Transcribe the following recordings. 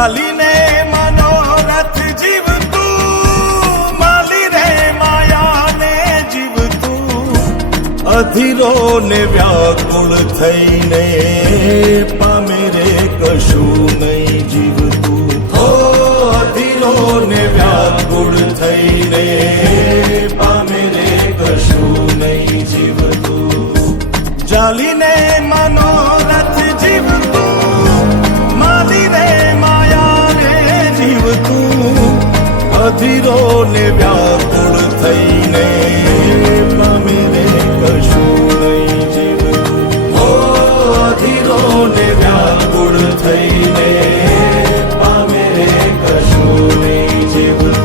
ચાલીને મનોરથ જીવતું, માલી રે માયાને જીવતું, અધીરો ને વ્યાકુળ થઈને પામે રે કશું નહીં જીવતું. ઓ અધીરો ને વ્યાકુળ થઈને પામે રે કશું નહીં જીવતું. ચાલીને મનોરથ જીવતું, માલી રે માયાને જીવતું, અધીરો ને વ્યાકુળ થઈને પામે રે કશું નહીં જીવતું. ઓ અધીરો ને વ્યાકુળ થઈને પામે રે કશું નહીં જીવતું.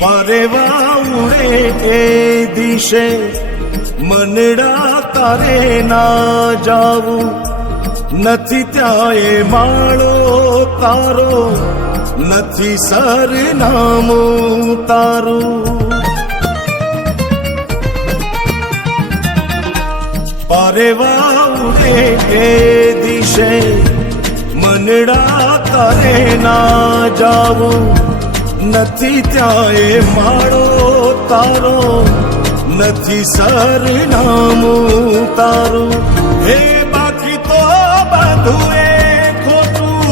પરેવા ઉડે એ દિશે મનડા તારે ના જાવું, નથી ત્યાં એ માળો તારો, નથી સરનામું તારું. પરેવા ઉડે એ દિશે મનડા તારે ના જાવું, નથી ત્યાં એ માળો તારો, નથી સરનામું તારું. હે બાકી તો બધું એ ખોટું,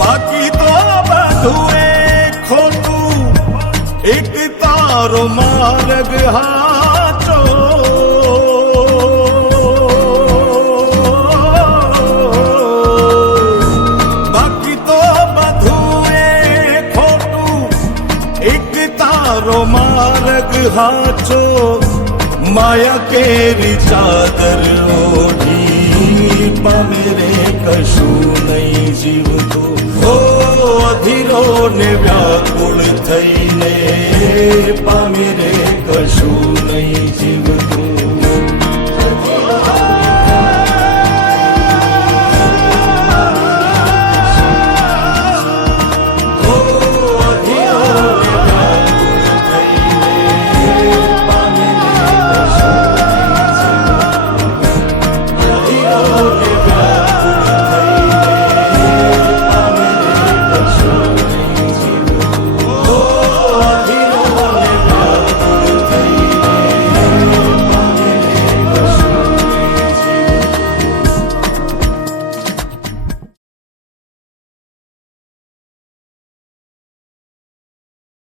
બાકી તો બધું એ ખોટું, એક તારો માર્ગ હાચો. માર્ગ હાચો, માયા કેરી ચાદર ઓઢી પામે રે કશું નહીં જીવતું. ઓ અધીરો ને વ્યાકુળ થઈને પામે રે કશું નહીં જીવતું.